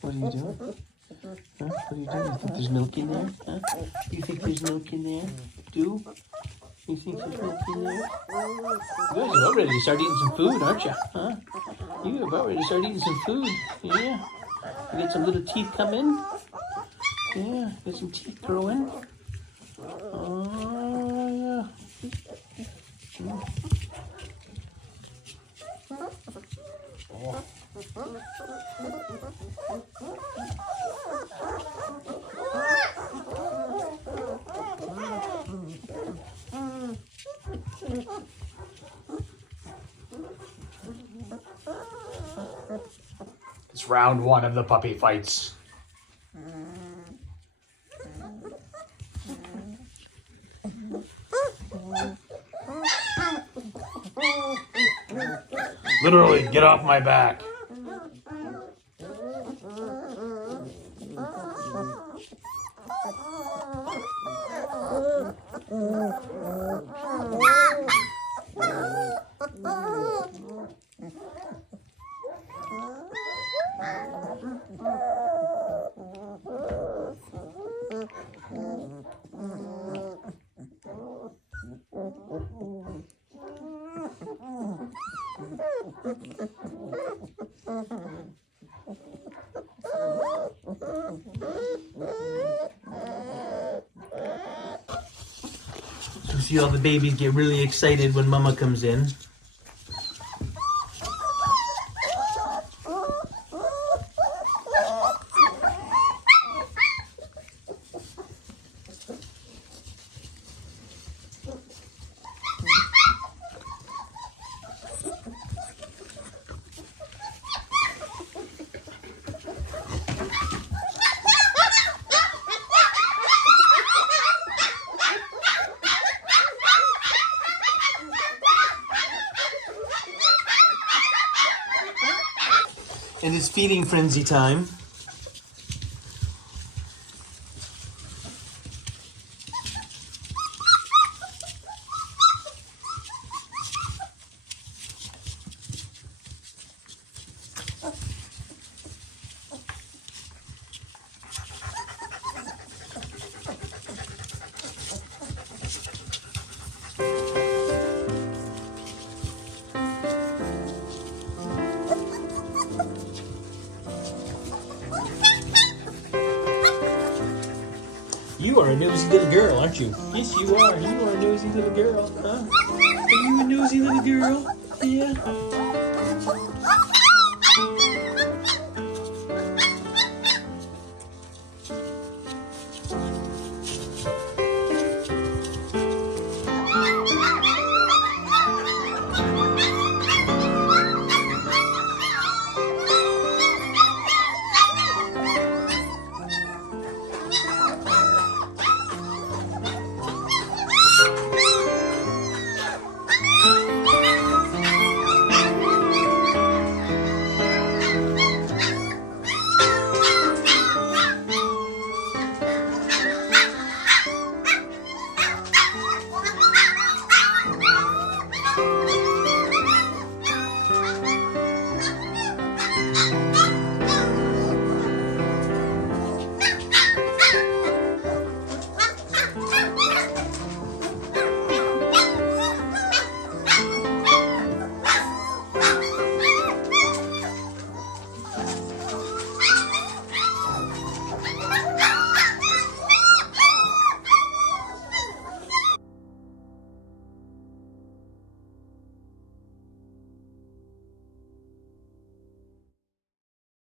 What are you doing? Huh? What are you doing? You think there's milk in there? Huh? You think there's milk in there? You think there's milk in there? You guys are about ready to start eating some food, aren't you? Huh? You're about ready to start eating some food. Yeah. You get some little teeth coming. Yeah. Get some teeth growing. Oh, yeah. It's round one of the puppy fights. Literally, get off my back. You see all the babies get really excited when Mama comes in. And it's feeding frenzy time. You are a nosy little girl, aren't you? Yes, you are. You are a nosy little girl, huh? Are you a nosy little girl? Yeah.